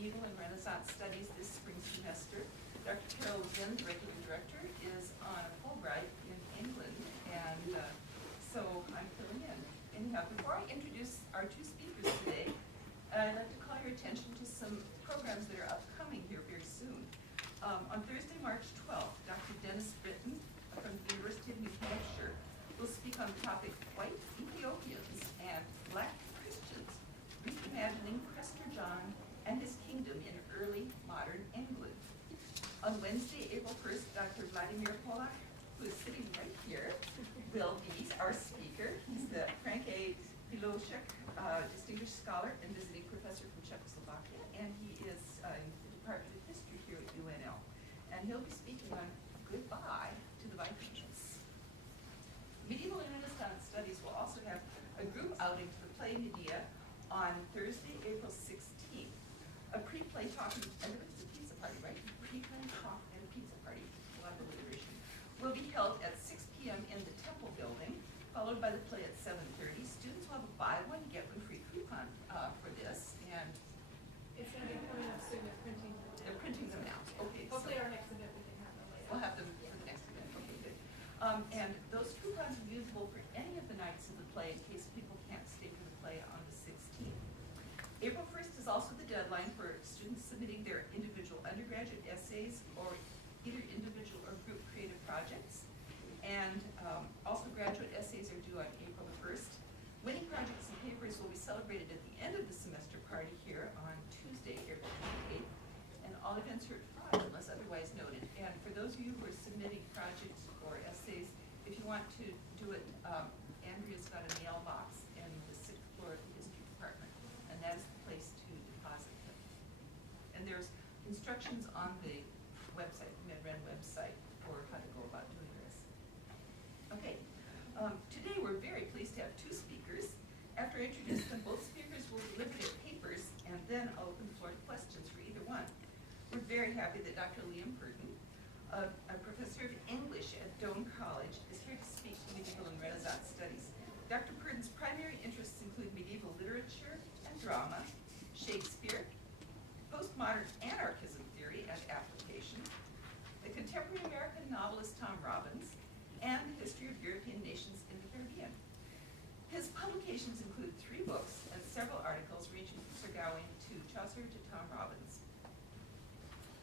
Medieval and Renaissance Studies this spring semester. Dr. Carol Zinn, the regular director, is on a Fulbright in England, and so I'm filling in. Anyhow, before I introduce our two speakers today, I'd like to call your attention to some programs that are upcoming here very soon. On Thursday, March 12th, Dr. Dennis Britton from the University of New Hampshire will speak on the topic White Ethiopians and Black Christians, Reimagining Prester John and his Kingdom in Early Modern England. On Wednesday, April 1st, Dr. Vladimir Polak, who is sitting right here, will be our speaker. He's the Frank A. Piloshek Distinguished Scholar and Visiting Professor from Czechoslovakia, and he is in the Department of History here at UNL. And he'll be speaking on Goodbye to the Vikings. Medieval and Renaissance Studies will also have a group outing to the play Medea on Thursday, April 16th. A pre-play talk, and it's a pizza party, right? Pre-play talk and a pizza party, a lot of alliteration, will be held at 6 p.m. in the Temple Building, followed by the play at 7:30. Students will have a buy one, get one free coupon for this, and it's going to be coming up soon. They're printing them out. Okay. Hopefully so our next event we can have them later. we'll have them for the next event. Okay, good. And those coupons are usable for any of the nights of the play in case people can't stay for the play on the 16th. April 1st is also the deadline for students submitting their individual undergraduate essays or either individual or group creative projects. And also graduate essays are due on April the 1st. Winning projects and papers will be celebrated at the end of the semester party here on Tuesday, April 28th. And all events are at 5 unless otherwise noted. And for those of you who are submitting projects or essays, if you want to do it, Andrea's got a mailbox in the 6th floor of the history department, and that is the place to deposit them. And there's instructions on the website, the MedRen website, for how to go about doing this. Okay, today we're very pleased to have two speakers. After I introduce them, both speakers will deliver their papers, and then I'll open the floor to questions for either one. We're very happy that Dr. Liam Purdon, a professor of English at Doane College, is here to speak to medieval and Renaissance studies. Dr. Purdon's primary interests include medieval literature and drama, Shakespeare, postmodern anarchism theory and application, the contemporary American novelist Tom Robbins, and the history of European nations in the Caribbean. His publications include 3 books and several articles ranging from Sir Gawain to Chaucer to Tom Robbins.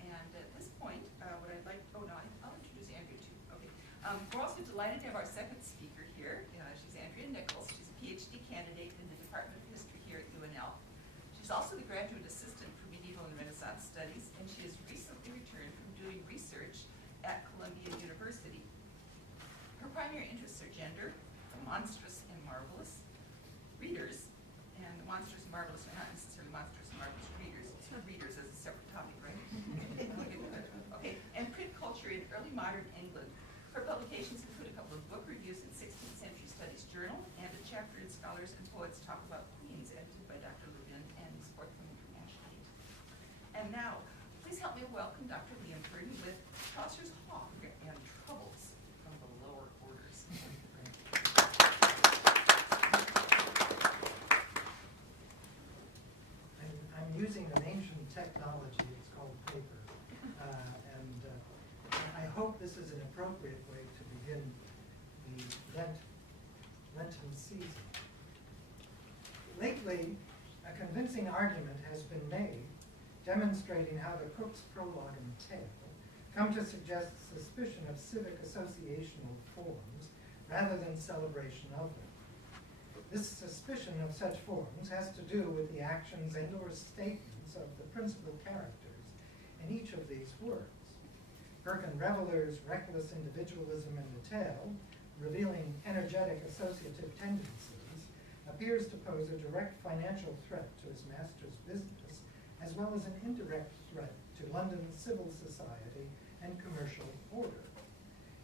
And at this point, what I'd like, I'll introduce Andrea too. Okay. We're also delighted to have our second speaker here. She's Andrea Nichols. She's a PhD candidate in the Department of History here at UNL. She's also the graduate assistant for medieval and Renaissance studies, and she has recently returned from doing research at Columbia University. Her primary interests are gender, the monstrous and marvelous, readers, and the monstrous and marvelous are not necessarily monstrous and marvelous readers. It's for readers as a separate topic, right? Okay, and print culture in early modern England. Her publications include a couple of book reviews in 16th Century Studies Journal and a chapter in Scholars and Poets Talk About Queens, edited by Dr. Levin and is forthcoming from Ashgate. And now, please help me welcome Dr. Liam Purdon with Chaucer's Hogge and Troubles from the Lower Orders. I'm using an ancient technology. It's called paper. And I hope this is an appropriate way to begin the Lenten season. Lately, a convincing argument has been made demonstrating how the Cook's prologue and tale come to suggest suspicion of civic associational forms rather than celebration of them. This suspicion of such forms has to do with the actions and or statements of the principal characters in each of these works. Perkin Reveller's reckless individualism in the tale, revealing energetic associative tendencies, appears to pose a direct financial threat to his master's business, as well as an indirect threat to London's civil society and commercial order.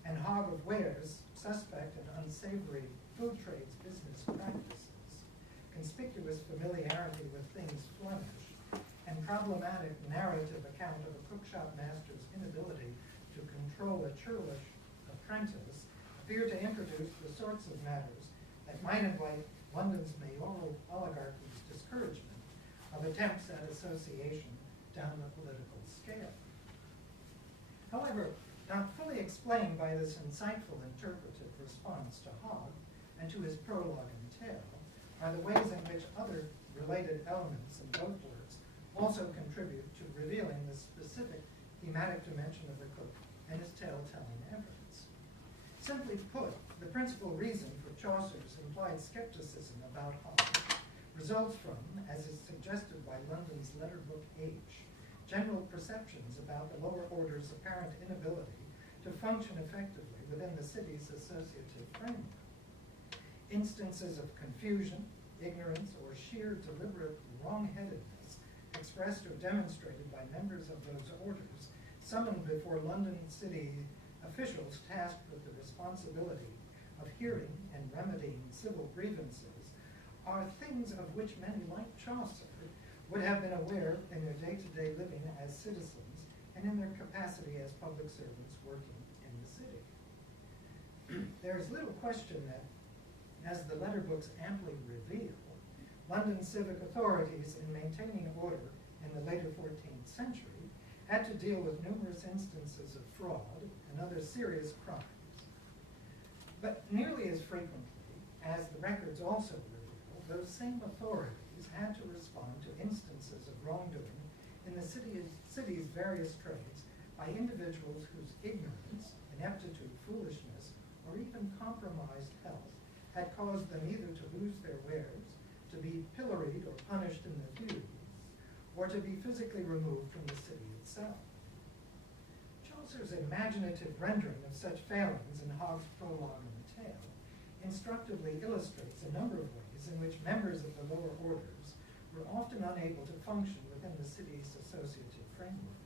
And Hogge of Ware's suspect and unsavory food trades business practices, conspicuous familiarity with things Flemish, and problematic narrative account of a cookshop master's inability to control a churlish apprentice appear to introduce the sorts of matters that might invite London's mayoral oligarchy's discouragement of attempts at association down the political scale. However, not fully explained by this insightful interpretive response to Hogge and to his prologue and tale are the ways in which other related elements in both works also contribute to revealing the specific thematic dimension of the cook and his tale-telling efforts. Simply put, the principal reason for Chaucer's implied skepticism about Hogge results from, as is suggested by London's letterbook H, general perceptions about the lower order's apparent inability to function effectively within the city's associative framework. Instances of confusion, ignorance, or sheer deliberate wrong-headedness expressed or demonstrated by members of those orders summoned before London city officials tasked with the responsibility of hearing and remedying civil grievances are things of which many like Chaucer would have been aware in their day-to-day living as citizens and in their capacity as public servants working in the city. There is little question that, as the letterbooks amply reveal, London's civic authorities in maintaining order in the later 14th century had to deal with numerous instances of fraud and other serious crimes. But nearly as frequently, as the records also reveal, those same authorities had to respond to instances of wrongdoing in the city's various trades by individuals whose ignorance, ineptitude, foolishness, or even compromised health had caused them either to lose their wares, to be pilloried or punished in the feuds, or to be physically removed from the city itself. Chaucer's imaginative rendering of such failings in Hogge's prologue and tale instructively illustrates a number of ways in which members of the lower orders were often unable to function within the city's associative framework.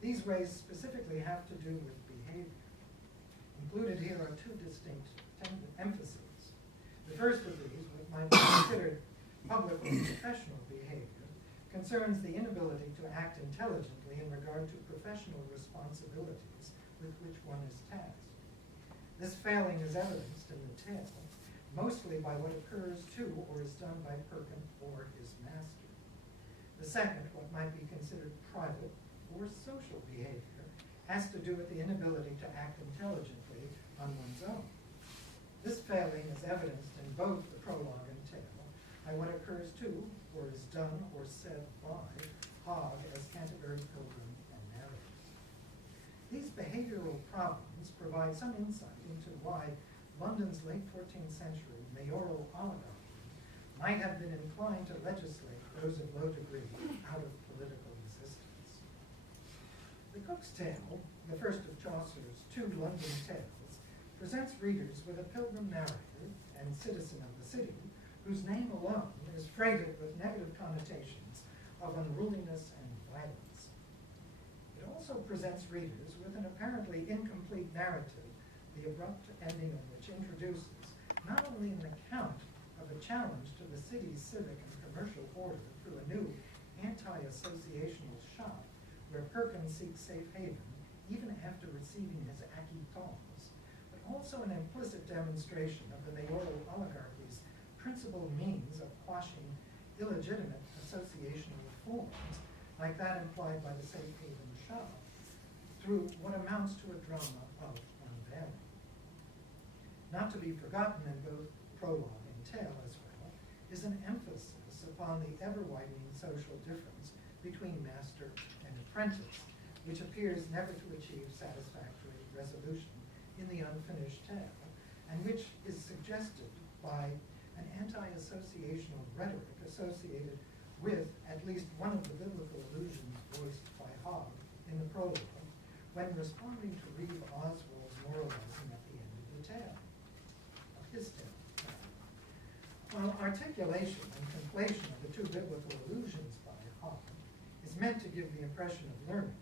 These ways specifically have to do with behavior. Included here are two distinct emphases. The first of these, what might be considered public or professional behavior, concerns the inability to act intelligently in regard to professional responsibilities with which one is tasked. This failing is evidenced in the tale, mostly by what occurs to or is done by Purdon or his master. The second, what might be considered private or social behavior, has to do with the inability to act intelligently on one's own. This failing is evidenced in both the prologue and tale by what occurs to or is done or said by Hogge as Canterbury pilgrim and narrator. These behavioral problems provide some insight into why London's late 14th century mayoral oligarchy might have been inclined to legislate those of low degree out of political resistance. The Cook's Tale, the first of Chaucer's two London tales, presents readers with a pilgrim narrator and citizen of the city whose name alone is freighted with negative connotations of unruliness and violence. It also presents readers with an apparently incomplete narrative, the abrupt ending of which introduces not only an account of a challenge to the city's civic and commercial order through a new anti-associational shop where Perkins seeks safe haven even after receiving his acquittance, but also an implicit demonstration of the mayoral oligarchy's principal means of quashing illegitimate associational forms, like that implied by the safe haven shop, through what amounts to a drama of unveiling. Not to be forgotten in both prologue and tale as well, is an emphasis upon the ever-widening social difference between master and apprentice, which appears never to achieve satisfactory resolution in the unfinished tale, and which is suggested by an anti-associational rhetoric associated with at least one of the biblical allusions voiced by Hogge in the prologue when responding to Reeve Oswald's moralizing at the end of the tale, of his tale. While articulation and conflation of the two biblical allusions by Hogge is meant to give the impression of learning,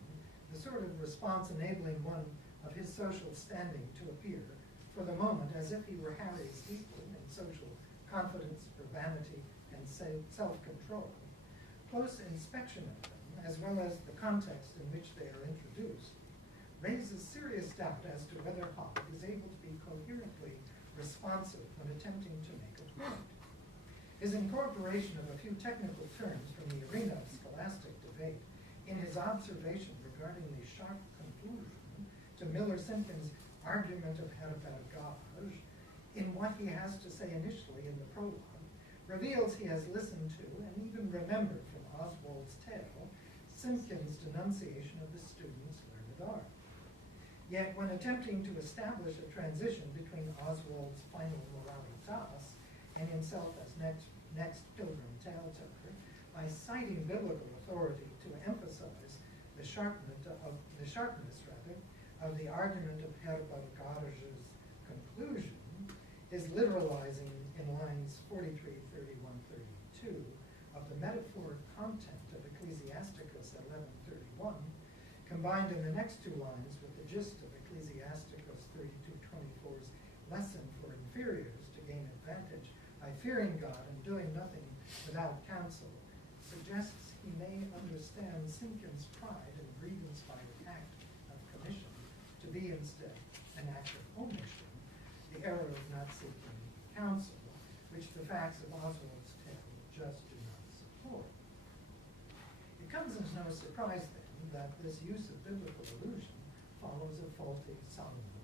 the sort of response enabling one of his social standing to appear, for the moment, as if he were Harry's equal in social confidence, urbanity, and self-control. Close inspection of them, as well as the context in which they are introduced, raises serious doubt as to whether Hogge is able to be coherently responsive when attempting to make a point. His incorporation of a few technical terms from the arena of scholastic debate in his observation regarding the sharp conclusion to Miller-Simpkins' argument of herbergage, in what he has to say initially in the prologue, reveals he has listened to and even remembered from Oswald's tale Simpkins' denunciation of the student's learned art. Yet when attempting to establish a transition between Oswald's final moralitas and himself as next pilgrim tale-teller, by citing biblical authority to emphasize the sharpness of the argument of herbergage's conclusion, is literalizing in lines 43, 31, 32 of the metaphoric content of Ecclesiasticus 11:31, combined in the next two lines with the gist of Ecclesiasticus 32:24's lesson for inferiors to gain advantage by fearing God and doing nothing without counsel, suggests he may understand Simpkins' pride and grievance-fired act of commission to be instead an act of omission, the error of not seeking counsel, which the facts of Oswald's tale just do not support. It comes as no surprise, then, that this use of biblical allusion follows a faulty Solomon